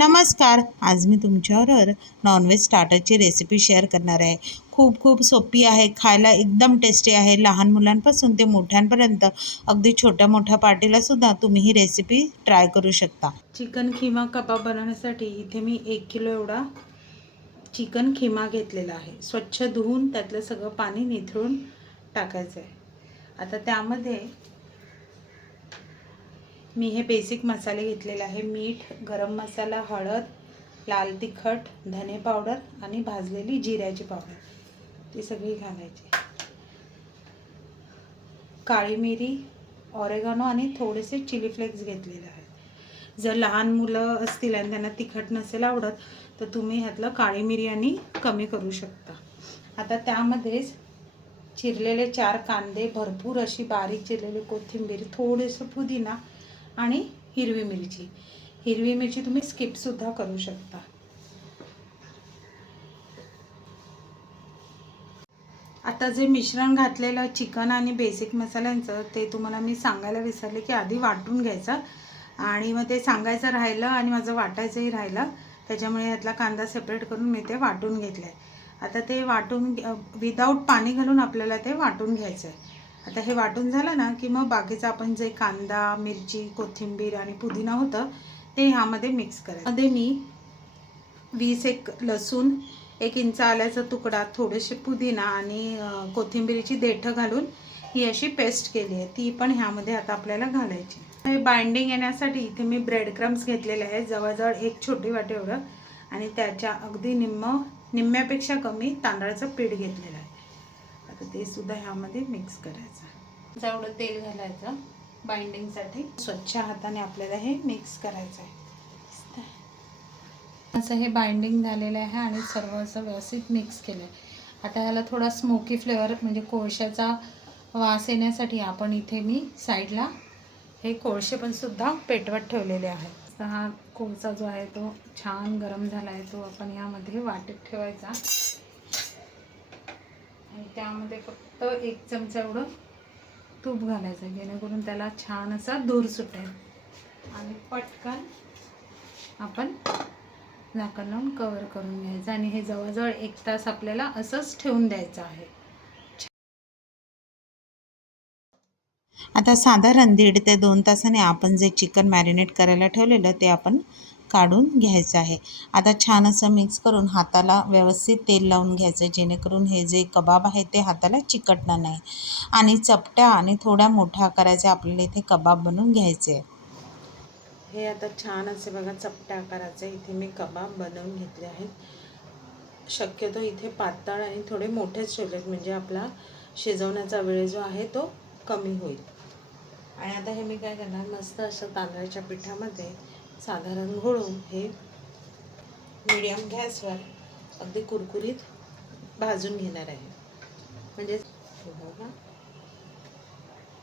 नमस्कार. आज मी तुमच्याबरोबर नॉनव्हेज स्टार्टरची रेसिपी शेअर करणार आहे. खूप सोपी आहे, खायला एकदम टेस्टी आहे. लहान मुलांपासून ते मोठ्यांपर्यंत अगदी छोट्या मोठ्या पार्टीला सुद्धा तुम्ही ही रेसिपी ट्राय करू शकता. चिकन खिमा कबाब बनवण्यासाठी इथे मी 1 किलो एवढा चिकन खिमा घेतलेला आहे. स्वच्छ धुवून त्यातलं सगळं पाणी निथळून टाकायचं आहे. आता त्यामध्ये मी हे बेसिक मसाले घेतलेले आहे. मीठ, गरम मसाला, हळद, लाल तिखट, धने पावडर आणि भाजलेली जिऱ्याची पावडर, ती सगळी घालायची. काळी मिरी, ऑरेगानो आणि थोडेसे चिली फ्लेक्स घेतलेले आहेत. जर लहान मुलं असतील आणि त्यांना तिखट नसेल आवडत तर तुम्ही ह्यातलं काळी मिरी आणि कमी करू शकता. आता त्यामध्येच चिरलेले 4 कांदे, भरपूर अशी बारीक चिरलेली कोथिंबीर, थोडेसं पुदिना आणि हिरवी मिरची तुम्ही स्किपसुद्धा करू शकता. आता जे मिश्रण घातलेलं चिकन आणि बेसिक मसाल्यांचं ते तुम्हाला मी सांगायला विसरले की आधी वाटून घ्यायचं, आणि मग ते सांगायचं राहिलं आणि माझं वाटायचंही राहिलं, त्याच्यामुळे ह्यातला कांदा सेपरेट करून मी ते वाटून घेतलं आहे. आता ते वाटून विदाऊट पाणी घालून आपल्याला ते वाटून घ्यायचं आहे. आता हे वाटून झालं ना की मग बाकीचं आपण जे कांदा, मिरची, कोथिंबीर आणि पुदिना होतं ते ह्यामध्ये मिक्स करायचं. मध्ये मी 20 एक लसूण, 1 इंच आल्याचा तुकडा, थोडेसे पुदिना आणि कोथिंबीरीची देठं घालून ही अशी पेस्ट केली आहे. ती पण ह्यामध्ये आता आपल्याला घालायची. हे बाइंडिंग येण्यासाठी इथे मी ब्रेड क्रम्स घेतलेले आहेत, जवळजवळ 1 छोटी वाटी एवढं, आणि त्याच्या अगदी निम्म्यापेक्षा कमी तांदळाचं पीठ घेतलेलं आहे. आता ते सुद्धा ह्यामध्ये मिक्स करायचं. एवढं तेल घालायचं बाइंडिंगसाठी. स्वच्छ हाताने आपल्याला हे मिक्स करायचं आहे. असं हे बाइंडिंग झालेलं आहे आणि सर्व असं व्यवस्थित मिक्स केलं आहे. आता ह्याला थोडा स्मोकी फ्लेवर म्हणजे कोळशाचा वास येण्यासाठी आपण इथे मी साईडला हे कोळसे पण सुद्धा पेटवत ठेवलेले आहेत. हा कोळसा जो आहे तो छान गरम झाला आहे, तो आपण यामध्ये वाटीत ठेवायचा आणि त्यामध्ये फक्त 1 चमचा एवढं तूप घालायचं, जेणेकरून त्याला छान असा धूर सुटेल. आणि पटकन आपण झाकण लावून कवर करून घ्यायचं आणि हे जवळजवळ 1 तास आपल्याला असंच ठेवून द्यायचं आहे. आता साधारण 1.5 ते 2 तासाने आपण जे चिकन मॅरिनेट करायला ठेवलेलं ते आपण काढून घ्यायचं आहे. आता छान असं मिक्स करून हाताला व्यवस्थित तेल लावून घ्यायचं, जेणेकरून हे जे कबाब आहे ते हाताला चिकटणार नाही. आणि चपट्या आणि थोड्या मोठ्या आकाराचे आपल्याला इथे कबाब बनवून घ्यायचे. हे आता छान असे बघा चपट्या आकाराचे इथे मी कबाब बनवून घेतले आहेत. शक्यतो इथे पातळ आणि थोडे मोठेच ठेवलेत, म्हणजे आपला शिजवण्याचा वेळ जो आहे तो कमी होईल. आणि आता हे मी काय करणार, मस्त असं तांदळाच्या पिठामध्ये साधारण घोळून हे मीडियम गॅसवर अगदी कुरकुरीत भाजून घेणार आहे. म्हणजे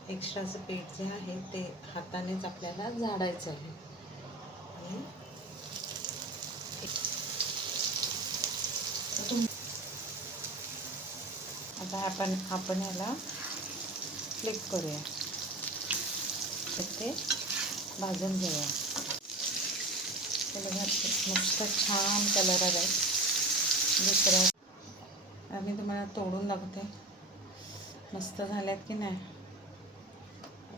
एक्स्ट्राचं पीठ जे आहे ते हातानेच आपल्याला झाडायचं आहे. आता आपण याला फ्लिप करूया, ते भाजून घेऊया. त्याला मस्त छान कलर आला आहे. दुसरं आम्ही तुम्हाला तोडून दाखवते, मस्त झाल्यात की नाही,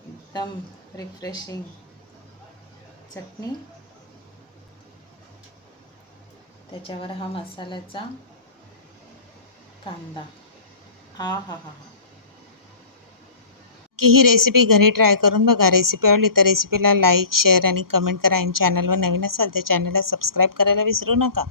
एकदम रिफ्रेशिंग. चटणी, त्याच्यावर हा मसाल्याचा कांदा. हा हा हा हा की ही रेसिपी घरी ट्राय करून बघा. रेसिपी आवडली तर रेसिपीला लाईक, शेअर आणि कमेंट करा. आणि चॅनलवर नवीन असाल तर चॅनलला सबस्क्राईब करायला विसरू नका.